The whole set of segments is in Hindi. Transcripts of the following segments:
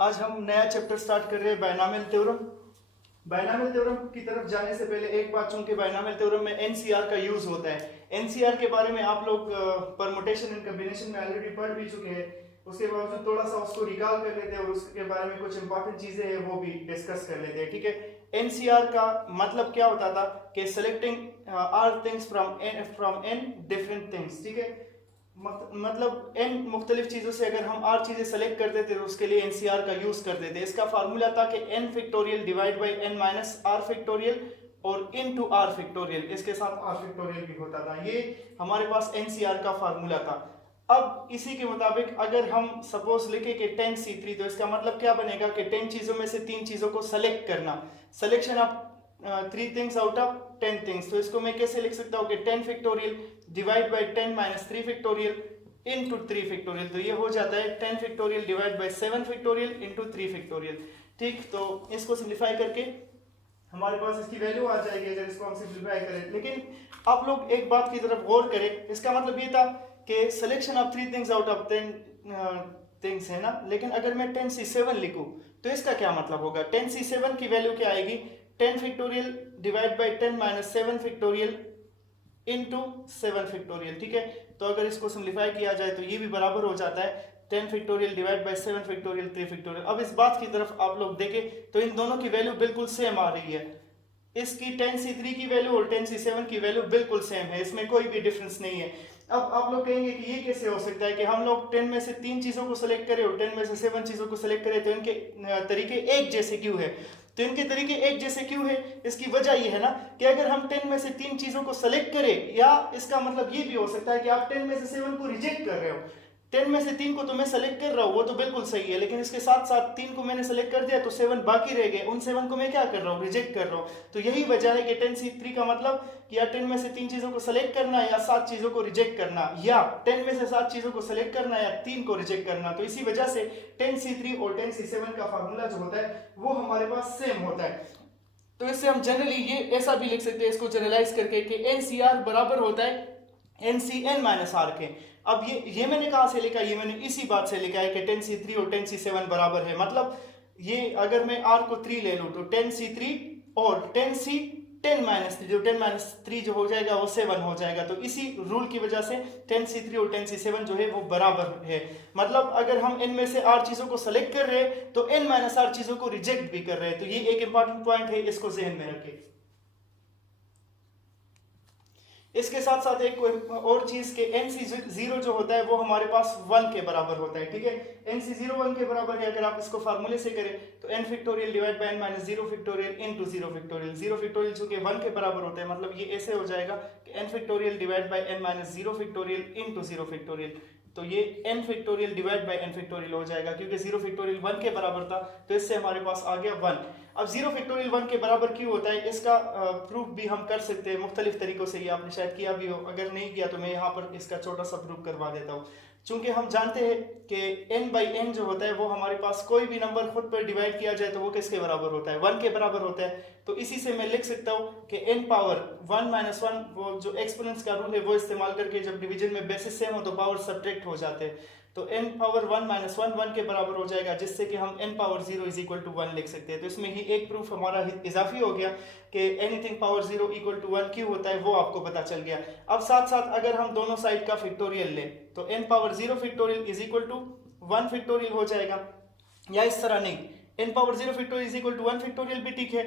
आज हम नया चैप्टर स्टार्ट कर रहे हैं बायनॉमियल थ्योरम। बायनॉमियल थ्योरम की तरफ जाने से पहले एक बात, चूंकि बायनॉमियल थ्योरम में एनसीआर का यूज होता है। एनसीआर के बारे में आप लोग परमुटेशन एंड कॉम्बिनेशन में ऑलरेडी पढ़ भी चुके हैं, उसके बावजूद थोड़ा सा उसको रिकॉल कर लेते हैं और उसके बारे में कुछ इंपॉर्टेंट चीजें हैं वो भी डिस्कस कर लेते हैं। ठीक है, एनसीआर का मतलब क्या होता था कि selecting r things from n different things. ठीक है, मतलब एन मुख्तलिफ चीजों से अगर हम आर चीजें सेलेक्ट करते थे तो उसके लिए एनसीआर का यूज करते थे। इसका फार्मूला था कि n factorial divide by n minus r factorial और इनटू आर फैक्टोरियल, इसके साथ आर फैक्टोरियल भी होता था। ये हमारे पास एनसीआर का फार्मूला था। अब इसी के मुताबिक अगर हम सपोज लिखे कि 10C3, तो इसका मतलब क्या बनेगा कि 10 चीजों में से 3 चीजों को सेलेक्ट करना, selection of 3 things out of 10 things. तो इसको मैं कैसे लिख सकता हूँ कि 10 factorial divide by 10 minus 3 factorial into 3 factorial. तो ये हो जाता है 10 factorial divide by 7 factorial into 3 factorial. ठीक, तो इसको सिंप्लीफाई करके हमारे पास इसकी वैल्यू आ जाएगी अगर इसको हम सिंप्लीफाई करें। लेकिन आप लोग एक बात की तरफ गौर करें, इसका मतलब ये था कि selection of 3 things out of 10 things है ना, लेकिन अगर मैं 10C7 लिखूं तो इसका क्या मतलब होगा? 10C7 की वैल्यू क्या आएगी? 10 factorial divide by 10 minus 7 factorial into 7 factorial. ठीक है, तो अगर इसको सिंप्लीफाई किया जाए तो ये भी बराबर हो जाता है 10 factorial divide by 7 factorial 3 factorial. अब इस बात की तरफ आप लोग देखें तो इन दोनों की वैल्यू बिल्कुल सेम आ रही है। इसकी 10C3 की वैल्यू और 10C7 की वैल्यू बिल्कुल सेम है, इसमें कोई भी डिफरेंस नहीं है। अब आप लोग कहेंगे कि ये कैसे हो सकता है कि हम लोग 10 में से 3 चीजों को सिलेक्ट करें और 10 में से 7 चीजों को सिलेक्ट करें, तो इनके तरीके एक जैसे क्यों है? तो इनके तरीके एक जैसे क्यों है? इसकी वजह ये है ना कि अगर हम 10 में से 3 चीजों को सेलेक्ट करें, या इसका मतलब ये भी हो सकता है कि आप 10 में से 7 को रिजेक्ट कर रहे हो। 10 में से 3 को तो मैं सेलेक्ट कर रहा हूँ, वो तो बिल्कुल सही है, लेकिन इसके साथ साथ 3 को मैंने सेलेक्ट कर दिया तो 7 बाकी रह गए, उन 7 को मैं क्या कर रहा हूँ? रिजेक्ट कर रहा हूँ। तो यही वजह है कि 10C3 का मतलब कि या 10 में से 3 चीजों को सेलेक्ट करना या 7 चीजों को रिजेक्ट करना, या 10 में से 7 चीजों को सेलेक्ट करना या 3 को रिजेक्ट करना। तो इसी वजह से 10C3 और 10C7 का फार्मूला जो होता है वो हमारे पास सेम होता है। तो इससे हम जनरली ये ऐसा भी लिख सकते हैं इसको जनरलाइज करके कि एनसीआर बराबर होता है एनसीएन माइनस आर के। अब ये मैंने कहां से लिखा? ये मैंने इसी बात से लिखा है कि 10C3 और 10C7 बराबर है। मतलब ये अगर मैं आर को 3 ले लूं तो 10C3 और 10 माइनस 3, जो 10 माइनस 3 जो हो जाएगा वो 7 हो जाएगा। तो इसी रूल की वजह से 10C3 और 10C7 जो है वो बराबर है। मतलब अगर हम n में से r चीजों को सेलेक्ट कर रहे हैं तो n माइनस r चीजों को रिजेक्ट भी कर रहे हैं। तो ये एक इंपॉर्टेंट पॉइंट है, इसको जहन में रखें। इसके साथ साथ एक और चीज के NC0 जो होता है वो हमारे पास 1 के बराबर होता है। ठीक है, NC0 1 के बराबर है। अगर आप इसको फार्मूले से करें तो n factorial divide by n minus 0 factorial into 0 factorial. 0 factorial चूंकि 1 के बराबर होता है, मतलब ये ऐसे हो जाएगा कि n factorial divide by n minus 0 factorial into 0 factorial. तो ये n factorial divide by n factorial हो जाएगा, क्योंकि 0 फैक्टोरियल 1 के बराबर था तो इससे हमारे पास आ गया 1। अब 0 फैक्टोरियल 1 के बराबर क्यों होता है इसका प्रूफ भी हम कर सकते हैं मुख्तलिफ तरीकों से। ये आपने शायद किया भी हो, अगर नहीं किया तो मैं यहाँ पर इसका छोटा सा प्रूफ करवा देता हूँ। चूंकि हम जानते हैं कि n बाई n जो होता है वो हमारे पास कोई भी नंबर खुद पर डिवाइड किया जाए तो वो किसके बराबर होता है? 1 के बराबर होता है। तो इसी से मैं लिख सकता हूँ कि n पावर 1 माइनस 1, वो जो एक्सपोनेंट्स का रूल है वो इस्तेमाल करके जब डिवीजन में बेसिस सेम हो तो पावर सब्ट्रैक्ट हो जाते हैं। तो n पावर 1 माइनस 1 1 के बराबर हो जाएगा, जिससे कि हम n power 0 is equal to 1 लिख सकते हैं। तो इसमें ही एक प्रूफ हमारा इजाफी हो गया कि एनीथिंग पावर 0 इक्वल टू 1 क्यों होता है वो आपको पता चल गया। अब साथ साथ अगर हम दोनों साइड का फैक्टोरियल लें तो n power 0 factorial is equal to 1 factorial हो जाएगा, या इस तरह नहीं, n power 0 factorial is equal to 1 factorial भी ठीक है,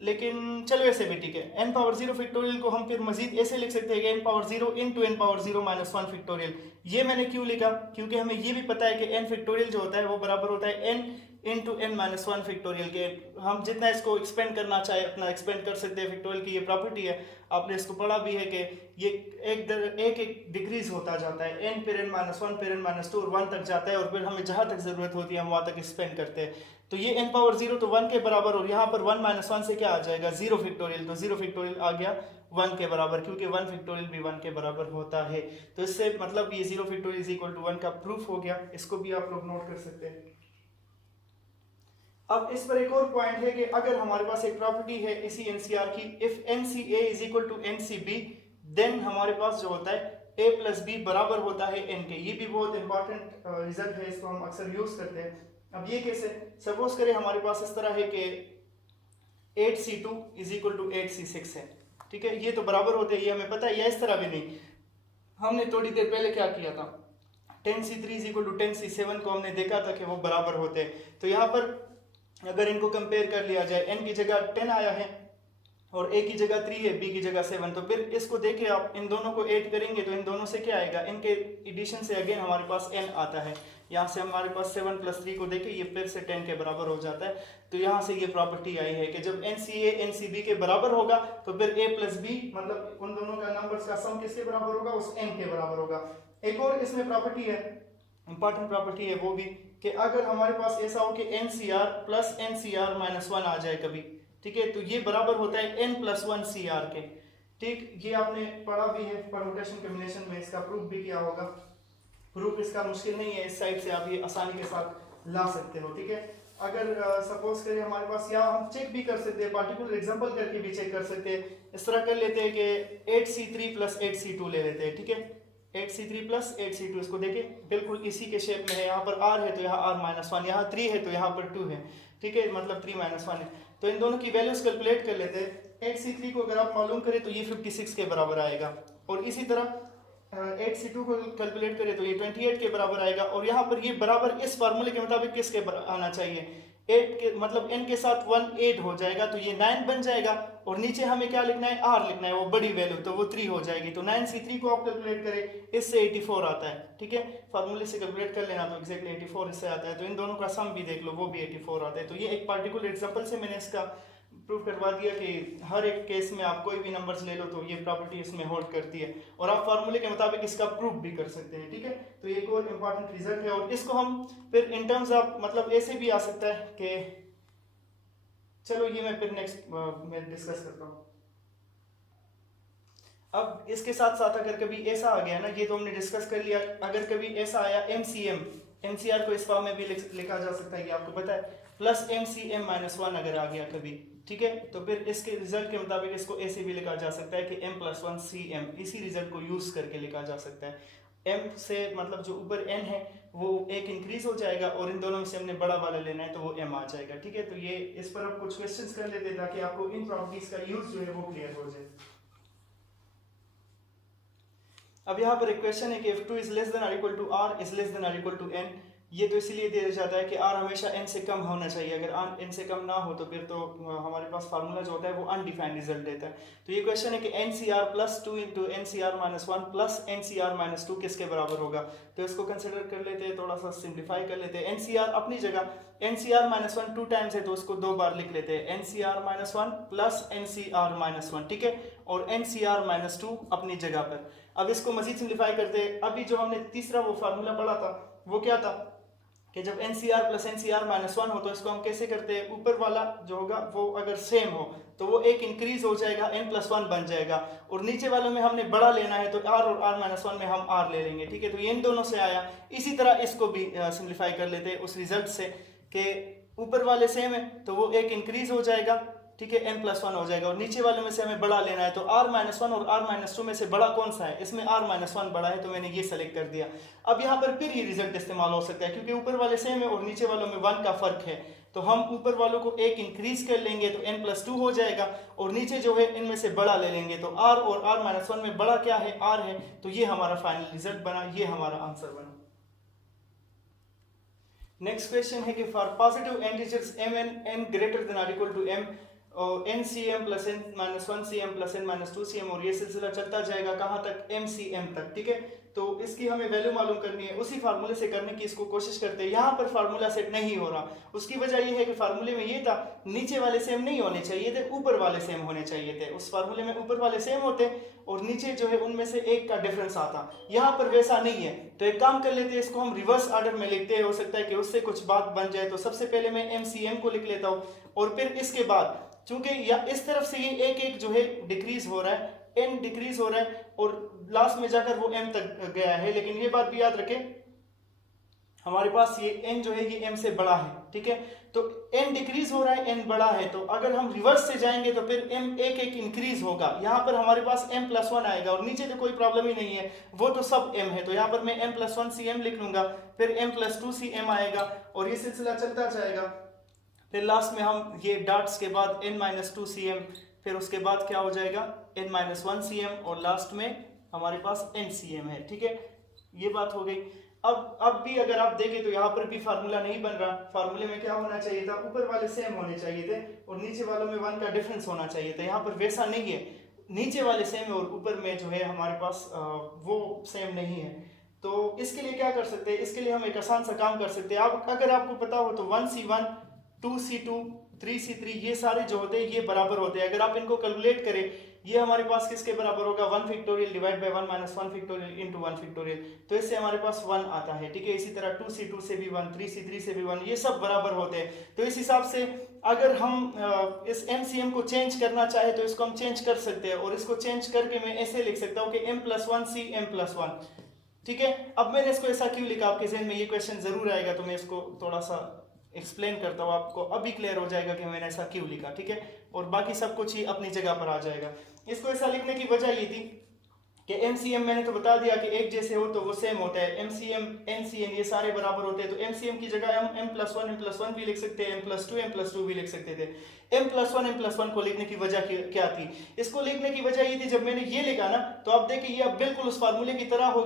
लेकिन चलो ऐसे भी ठीक है। n पावर 0 फैक्टोरियल को हम फिर मजीद ऐसे लिख सकते हैं कि n power 0 into n power 0 minus 1 factorial. ये मैंने क्यों लिखा? क्योंकि हमें ये भी पता है कि n फैक्टोरियल जो होता है वो बराबर होता है n into n minus 1 factorial के। हम जितना इसको एक्सपेंड करना चाहे अपना एक्सपेंड कर सकते हैं। फैक्टोरियल की ये प्रॉपर्टी है, आपने इसको पढ़ा भी है कि ये एक डिक्रीज होता जाता है, n फिर n माइनस 1 फिर n माइनस 2 और 1 तक जाता है, और फिर हमें जहां तक जरूरत होती है हम वहां तक एक्सपेंड करते हैं। तो ये n पावर 0 तो 1 के बराबर, और यहाँ पर 1 माइनस 1 से क्या आ जाएगा? 0 फैक्टोरियल। तो 0 फैक्टोरियल आ गया 1 के बराबर, क्योंकि 1 फैक्टोरियल भी 1 के बराबर होता है। तो इससे मतलब ये 0 फैक्टोरियल इज इक्वल टू 1 का प्रूफ हो गया। इसको भी आप लोग नोट कर सकते हैं। अब इस पर एक और पॉइंट है कि अगर हमारे पास एक प्रॉपर्टी है इसी एनसीआर की, if NCA is equal to NCB, then हमारे पास जो होता है a प्लस बी बराबर होता है n के। ये भी बहुत इंपॉर्टेंट रिजल्ट है, इसको हम अक्सर यूज करते हैं। अब ये कैसे, सपोज करें हमारे पास इस तरह है कि 8C2 is equal to 8C6 है, ठीक है, ये तो बराबर होते हैं, ये हमें पता है, या इस तरह भी नहीं, हमने थोड़ी देर पहले क्या किया था, 10C3 is equal to 10C7 को हमने देखा था कि वो बराबर होते हैं। तो यहाँ पर अगर इनको कंपेयर कर लिया जाए, n की जगह 10 आया है और a की जगह 3 है, b की जगह 7, तो फिर इसको देखे आप इन दोनों को ऐड करेंगे तो इन दोनों से क्या आएगा, इनके एडिशन से अगेन हमारे पास n आता है, यहाँ से हमारे पास 7 + 3 को देखे ये फिर से 10 के बराबर हो जाता है। तो यहाँ से ये प्रॉपर्टी आई है कि जब NCA NCB के बराबर होगा तो फिर a + b मतलब उन दोनों का नंबर्स का सम किसके बराबर होगा, उस n के बराबर होगा। एक और इसमें प्रॉपर्टी है, इंपॉर्टेंट प्रॉपर्टी है वो भी, कि अगर हमारे पास ऐसा हो कि NCR + NCR - 1 आ जाए कभी, ठीक है, तो ये बराबर होता है n + 1 CR के, ठीक, ये आपने पढ़ा भी है परम्यूटेशन कॉम्बिनेशन में, इसका प्रूफ भी किया होगा, प्रूफ इसका मुश्किल नहीं है, इस साइड से आप ये आसानी के साथ ला सकते हो, ठीक है। अगर सपोज करें हमारे पास, या हम चेक भी कर सकते हैं, पार्टिकुलर एग्जांपल करके भी चेक कर सकते हैं, इस तरह कर लेते हैं कि 8C3 + 8C2 ले लेते हैं, ठीक है, 8C3 + 8C2, इसको देखिए बिल्कुल इसी के शेप में है, यहाँ पर r है तो यहाँ r - 1, यहाँ 3 है तो यहाँ पर 2 है, ठीक है, मतलब 3 - 1 है। तो इन दोनों की वैल्यूज कैलकुलेट कर लेते हैं। 8C3 को अगर आप मालूम करें तो ये 56 के बराबर आएगा, और इसी तरह 8C2 को कैलकुलेट करें तो ये 28 के बराबर आएगा, और यहाँ पर ये बराबर इस फार्मूले के मुताबिक किसके आना चाहिए, 8 के मतलब n के साथ 1 8 हो जाएगा तो ये 9 बन जाएगा, और नीचे हमें क्या लिखना है, r लिखना है, वो बड़ी वैल्यू तो वो 3 हो जाएगी। तो 9C3 को आप कैलकुलेट करें, इससे 84 आता है, ठीक है, फार्मूले से कैलकुलेट कर लेना तो एग्जैक्टली 84 इससे आता है। तो इन दोनों का सम भी देख लो, वो भी 84 आता है। तो ये एक पार्टिकुलर एग्जांपल से मैंने इसका प्रूव करवा दिया कि हर एक केस में आप कोई भी नंबर्स ले लो तो ये प्रॉपर्टी इसमें होल्ड करती है, और आप फार्मूले के मुताबिक इसका प्रूफ भी कर सकते हैं, ठीक है। तो एक और इम्पॉर्टेंट रिजल्ट है, और इसको हम फिर इन टर्म्स ऑफ मतलब ऐसे भी आ सकता है कि, चलो ये मैं फिर नेक्स्ट में डिस्कस करता हूँ। अब इसके साथ साथ अगर कभी ऐसा आ गया ना, ये तो हमने डिस्कस कर लिया, अगर कभी ऐसा आया MCM, MCR को इस फॉर्म में भी लिखा जा सकता है, ये आपको पता है, प्लस MCM - 1 अगर आ गया कभी, ठीक है, तो फिर इसके रिजल्ट के मुताबिक इसको ऐसे भी लिखा जा सकता है कि m + 1 CM, इसी रिजल्ट को यूज करके लिखा जा सकता है। m से मतलब जो ऊपर n है वो एक इंक्रीज हो जाएगा, और इन दोनों में से हमने बड़ा वाला लेना है तो वो m आ जाएगा, ठीक है। तो ये इस पर आप कुछ क्वेश्चंस कर लेते हैं ताकि आपको इन प्रॉपर्टीज का यूज जो है वो क्लियर हो जाए। अब यहाँ पर एक क्वेश्चन है कि if 2 is less than or equal to r is less than or equal to n, ये तो इसीलिए दिया जाता है कि r हमेशा n से कम होना चाहिए, अगर r n से कम ना हो तो फिर तो हमारे पास फार्मूला जो होता है वो अनडिफाइंड रिजल्ट देता है। तो ये क्वेश्चन है कि NCR + 2 × NCR - 1 + NCR - 2 किसके बराबर होगा। तो इसको कंसिडर कर लेते हैं, थोड़ा सा सिंप्लीफाई कर लेते हैं। NCR अपनी जगह, NCR - 1 2 टाइम्स है तो उसको 2 बार लिख लेते हैं, NCR - 1 + NCR - 1, ठीक है, और NCR - 2 अपनी जगह पर। अब इसको मजीद सिंप्लीफाई करते हैं। अभी जो हमने तीसरा वो फार्मूला पढ़ा था वो क्या था कि जब NCR + NCR - 1 हो तो इसको हम कैसे करते हैं, ऊपर वाला जो होगा वो अगर सेम हो तो वो एक इंक्रीज हो जाएगा, n + 1 बन जाएगा, और नीचे वालों में हमने बड़ा लेना है तो r और r - 1 में हम r ले लेंगे, ठीक है। तो ये इन दोनों से आया। इसी तरह इसको भी सिंप्लीफाई कर लेते हैं उस रिजल्ट से कि ऊपर वाले सेम है तो वो एक इंक्रीज हो जाएगा, ठीक है, n + 1 हो जाएगा, और नीचे वाले में से हमें बड़ा लेना है तो r - 1 और r - 2 में से बड़ा कौन सा है, इसमें r - 1 बड़ा है तो मैंने ये सेलेक्ट कर दिया। अब यहाँ पर फिर ये रिजल्ट इस्तेमाल हो सकता है क्योंकि ऊपर वाले सेम है और नीचे वालों में 1 का फर्क है, तो हम ऊपर वालों को एक इंक्रीज कर लेंगे तो n + 2 हो जाएगा, और नीचे जो है इनमें से बड़ा ले लेंगे तो r और r - 1 में बड़ा क्या है, r है, तो ये हमारा फाइनल रिजल्ट बना, ये हमारा आंसर बना। नेक्स्ट क्वेश्चन है कि for positive integers mn n greater than or equal to m NCM + n - 1 CM + n - 2 CM, और ये सिलसिला चलता जाएगा कहाँ तक, MCM तक, ठीक है। तो इसकी हमें वैल्यू मालूम करनी है, उसी फार्मूले से करने की इसको कोशिश करते हैं। यहाँ पर फार्मूला सेट नहीं हो रहा, उसकी वजह ये है कि फार्मूले में ये था नीचे वाले सेम नहीं होने चाहिए थे, ऊपर वाले सेम होने चाहिए थे। उस फार्मूले में ऊपर वाले सेम होते और नीचे जो है उनमें से एक का डिफरेंस आता, यहाँ पर वैसा नहीं है। तो एक काम कर लेते हैं, इसको हम रिवर्स ऑर्डर में लिखते हैं, हो सकता है कि उससे कुछ बात बन जाए। तो सबसे पहले मैं MCM को लिख लेता हूँ, और फिर इसके बाद चूंकि या इस तरफ से ये एक एक जो है डिक्रीज हो रहा है, n डिक्रीज हो रहा है, और लास्ट में जाकर वो m तक गया है। लेकिन ये बात भी याद रखें, हमारे पास ये n जो है ये m से बड़ा है, ठीक है। तो n डिक्रीज हो रहा है, n बड़ा है, तो अगर हम रिवर्स से जाएंगे तो फिर m एक एक इंक्रीज होगा। यहाँ पर हमारे पास m+1 आएगा और नीचे तो कोई प्रॉब्लम ही नहीं है, वो तो सब m है, तो यहाँ पर मैं m+1cm लिख लूंगा, फिर m+2cm आएगा और ये सिलसिला चलता जाएगा। फिर लास्ट में हम ये डॉट्स के बाद n-2cm, फिर उसके बाद क्या हो जाएगा n-1cm और लास्ट में हमारे पास ncm है, ठीक है। ये बात हो गई। अब भी अगर आप देखें तो यहाँ पर भी फार्मूला नहीं बन रहा। फार्मूले में क्या होना चाहिए था, ऊपर वाले सेम होने चाहिए थे और नीचे वालों में 1 का डिफरेंस होना चाहिए था। यहाँ पर वैसा नहीं है, नीचे वाले सेम है और ऊपर में जो है हमारे पास वो सेम नहीं है। तो इसके लिए क्या कर सकते हैं, इसके लिए हम एक आसान सा काम कर सकते हैं। आप अगर आपको पता हो तो 1c1 2c2 3c3 ये सारे जो होते हैं ये बराबर होते हैं। अगर आप इनको कैलकुलेट करें, ये हमारे पास किसके बराबर होगा, 1 factorial divide by 1 minus 1 factorial into 1 factorial, तो इससे हमारे पास 1 आता है, ठीक है। इसी तरह 2c2 से भी 1, 3c3 से भी 1, ये सब बराबर होते हैं। तो इस हिसाब से अगर हम इस MCM को चेंज करना चाहे तो इसको हम चेंज कर सकते हैं और इसको चेंज करके मैं ऐसे लिख सकता हूँ कि m+1c m+1, ठीक है। अब मैंने इसको ऐसा क्यों लिखा, आपके ज़हन में ये क्वेश्चन जरूर आएगा, तो मैं इसको थोड़ा सा एक्सप्लेन करता हूँ, आपको अभी क्लियर हो जाएगा कि मैंने ऐसा क्यों लिखा, ठीक है। और बाकी सब कुछ ही अपनी जगह पर आ जाएगा। इसको ऐसा लिखने की वजह ये थी कि MCM मैंने तो बता दिया कि एक जैसे हो तो वो सेम होता है, MCM NCN ये सारे बराबर होते हैं। तो MCM की जगह हम m+1 भी लिख सकते हैं, m+2 भी लिख सकते थे। m+1 को लिखने की वजह क्या थी, इसको लिखने की वजह ये थी, जब मैंने ये लिखा ना तो आप देखिए ये अब बिल्कुल उस फार्मूले की तरह हो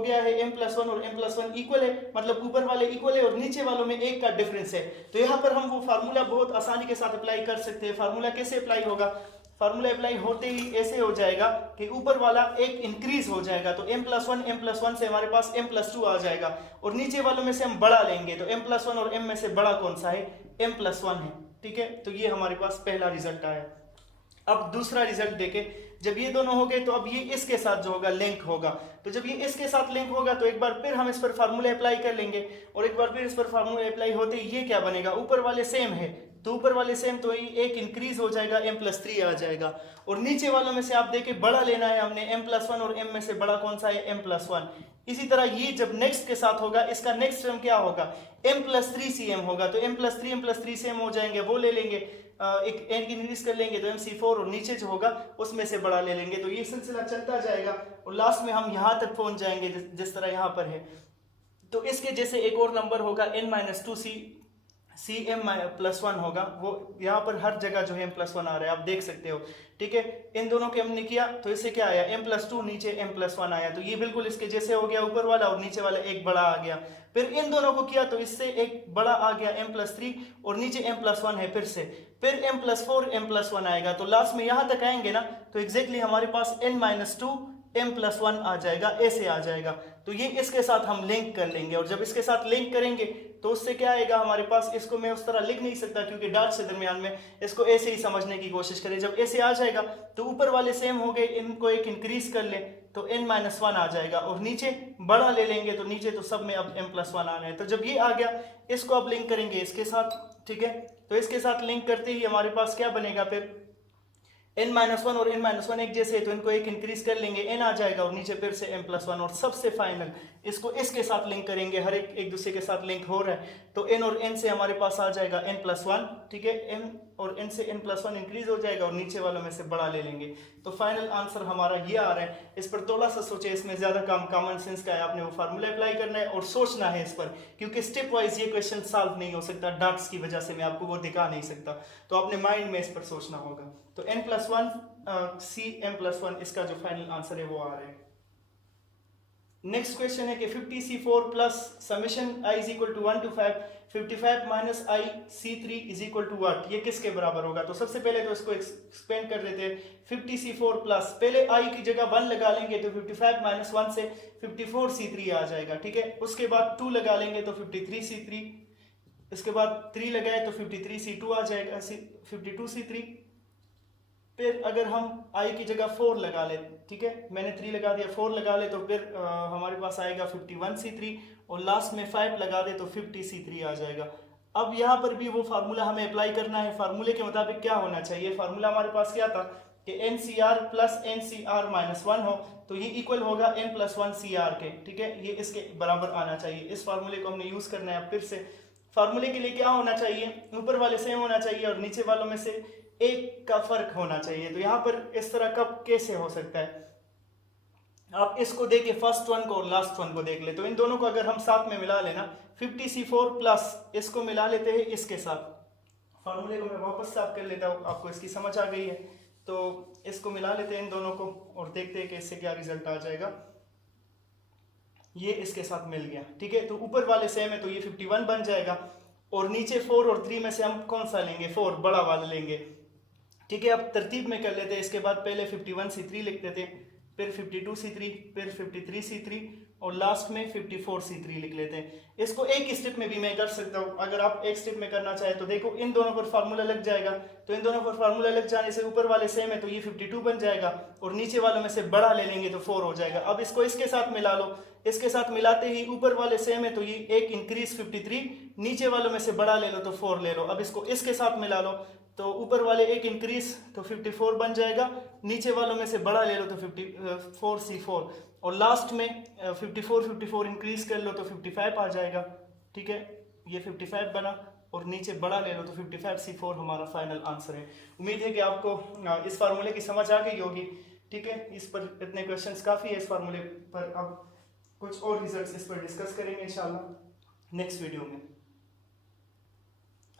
गया है। m+1 और m+1 इक्वल है, मतलब ऊपर वाले इक्वल है और नीचे वालों में 1 का डिफरेंस है। तो यहाँ पर हम वो फार्मूला बहुत आसानी के साथ अप्लाई कर सकते हैं। फार्मूला कैसे अप्लाई होगा, फार्मूला अप्लाई होते ही ऐसे हो जाएगा कि ऊपर वाला एक इंक्रीज हो जाएगा, तो m+1 से हमारे पास m+2 आ जाएगा और नीचे वालों में से हम बड़ा लेंगे, तो m+1 और m में से बड़ा कौन सा है, m+1 है, ठीक है। तो ये हमारे पास पहला रिजल्ट आया। अब दूसरा रिजल्ट देखें, जब ये दोनों हो गए तो अब ये इसके साथ जो होगा लिंक होगा। तो जब ये इसके साथ लिंक होगा तो एक बार फिर हम इस पर फार्मूला अप्लाई कर लेंगे और एक बार फिर इस पर फार्मूला अप्लाई होते ही ये क्या बनेगा, ऊपर वाले सेम है तो ऊपर वाले सेम तो एक इंक्रीज हो जाएगा, m+3 आ जाएगा और नीचे वालों में से आप देखें बड़ा लेना है हमने, m+1 और m में से बड़ा कौन सा है, m+1। इसी तरह ये जब नेक्स्ट के साथ होगा, इसका नेक्स्ट टर्म क्या होगा, m+3cm होगा, तो m+3 सेम हो जाएंगे, वो ले लेंगे, एक इंक्रीज कर लेंगे तो MC4 और नीचे जो होगा उसमें से बड़ा ले लेंगे। तो ये सिलसिला चलता जाएगा और लास्ट में हम यहाँ तक पहुंच जाएंगे जिस तरह यहाँ पर है। तो इसके जैसे एक और नंबर होगा n-2cm+1 होगा, वो यहाँ पर हर जगह जो है m+1 आ रहा है, आप देख सकते हो, ठीक है। इन दोनों के हमने किया तो इससे क्या आया, m+2 नीचे m+1 आया, तो ये बिल्कुल इसके जैसे हो गया, ऊपर वाला और नीचे वाला एक बड़ा आ गया। फिर इन दोनों को किया तो इससे एक बड़ा आ गया m+3 और नीचे m+1 है, फिर m+4 m+1 आएगा। तो लास्ट में यहाँ तक आएंगे ना तो एग्जैक्टली हमारे पास n-2 m+1 आ जाएगा, ऐसे आ जाएगा। तो ये इसके साथ हम लिंक कर लेंगे और जब इसके साथ लिंक करेंगे तो उससे क्या आएगा हमारे पास, इसको मैं उस तरह लिख नहीं सकता क्योंकि डॉट से दरमियान में, इसको ऐसे ही समझने की कोशिश करें। जब ऐसे आ जाएगा तो ऊपर वाले सेम हो गए, इनको एक इंक्रीज कर ले तो n-1 आ जाएगा और नीचे बड़ा ले लेंगे तो नीचे तो सब में अब m+1 आ रहे हैं। तो जब ये आ गया इसको अब लिंक करेंगे इसके साथ, ठीक है। तो इसके साथ लिंक करते ही हमारे पास क्या बनेगा, फिर n-1 और n-1 एक जैसे है तो इनको एक इंक्रीज कर लेंगे, n आ जाएगा और नीचे फिर से m+1 और सबसे फाइनल इसको इसके साथ लिंक करेंगे, हर एक दूसरे के साथ लिंक हो रहा है तो n और n से हमारे पास आ जाएगा n+1, ठीक है। n और n से n+1 इंक्रीज हो जाएगा और नीचे वालों में से बड़ा ले लेंगे। तो फाइनल आंसर हमारा ये आ रहा है। इस पर थोड़ा सा सोचे, इसमें ज्यादा काम कॉमन सेंस का है, आपने वो फार्मूला अप्लाई करना है और सोचना है इस पर, क्योंकि स्टेप वाइज ये क्वेश्चन सॉल्व नहीं हो सकता, डॉट्स की वजह से मैं आपको वो दिखा नहीं सकता, तो आपने माइंड में इस पर सोचना होगा। तो n+1 c m+1 इसका जो फाइनल आंसर है वो आ रहा है। नेक्स्ट क्वेश्चन है कि 50c4 plus summation i is equal to 1 to 5 55 minus i c3 is equal to what, ये किसके बराबर होगा। तो सबसे पहले तो इसको एक्सपेंड कर लेते हैं। 50c4 प्लस, पहले i की जगह 1 लगा लेंगे तो 55 माइनस 1 से 54c3 आ जाएगा, ठीक है। उसके बाद 2 लगा लेंगे तो 53c3, इसके बाद 3 लगाए तो 53c2 आ जाएगा, 52c3। फिर अगर हम i की जगह 4 लगा ले, ठीक है, मैंने 3 लगा दिया, 4 लगा ले तो फिर हमारे पास आएगा 51c3 और लास्ट में 5 लगा दे तो 50c3 आ जाएगा। अब यहाँ पर भी वो फार्मूला हमें अप्लाई करना है। फार्मूले के मुताबिक क्या होना चाहिए, फार्मूला हमारे पास क्या था, कि n C r plus n C r minus 1 हो तो ये इक्वल होगा एन प्लस 1 सी आर के, ठीक है, ये इसके बराबर आना चाहिए। इस फार्मूले को हमने यूज करना है। फिर से फार्मूले के लिए क्या होना चाहिए, ऊपर वाले सेम होना चाहिए और नीचे वालों में से एक का फर्क होना चाहिए। तो यहाँ पर इस तरह कब कैसे हो सकता है, आप इसको देखे फर्स्ट वन को और लास्ट वन को देख ले, तो इन दोनों को अगर हम साथ में मिला लेना 50C4 प्लस इसको मिला लेते हैं इसके साथ, फार्मूले को मैं वापस साफ कर लेता हूँ, आपको इसकी समझ आ गई है। तो इसको मिला लेते हैं इन दोनों को और देखते हैं कि इससे क्या रिजल्ट आ जाएगा। ये इसके साथ मिल गया, ठीक है, तो ऊपर वाले सेम है तो ये 51 बन जाएगा और नीचे 4 और 3 में से हम कौन सा लेंगे, 4 बड़ा वाला लेंगे, ठीक है। अब तरतीब में कर लेते हैं, इसके बाद पहले 51C3 लिख देते हैं, फिर 52C3, फिर 53C3 और लास्ट में 54C3 लिख लेते हैं। इसको एक स्टेप में भी मैं कर सकता हूँ, अगर आप एक स्टेप में करना चाहे तो देखो इन दोनों पर फार्मूला लग जाएगा, तो इन दोनों पर फार्मूला लग जाने से ऊपर वाले सेम है तो ये 52 बन जाएगा और नीचे वालों में से बड़ा ले लेंगे तो 4 हो जाएगा। अब इसको इसके साथ मिला लो, इसके साथ मिलाते ही ऊपर वाले सेम है तो ये एक इंक्रीज 53, नीचे वालों में से बड़ा ले लो तो 4 ले लो। अब इसको इसके साथ मिला लो तो ऊपर वाले एक इंक्रीज तो 54 बन जाएगा, नीचे वालों में से बड़ा ले लो तो 54C4 और लास्ट में 54 इंक्रीज कर लो तो 55 आ जाएगा, ठीक है, ये 55 बना और नीचे बड़ा ले लो तो 55C4 हमारा फाइनल आंसर है। उम्मीद है कि आपको इस फार्मूले की समझ आ गई होगी, ठीक है। इस पर इतने क्वेश्चंस काफ़ी है इस फार्मूले पर, अब कुछ और रिजल्ट्स इस पर डिस्कस करेंगे इंशाल्लाह नेक्स्ट वीडियो में।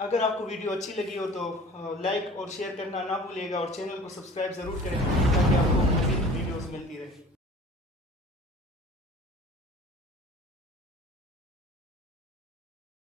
अगर आपको वीडियो अच्छी लगी हो तो लाइक और शेयर करना ना भूलिएगा और चैनल को सब्सक्राइब ज़रूर करें ताकि आपको मज़ीद वीडियोस मिलती रहे।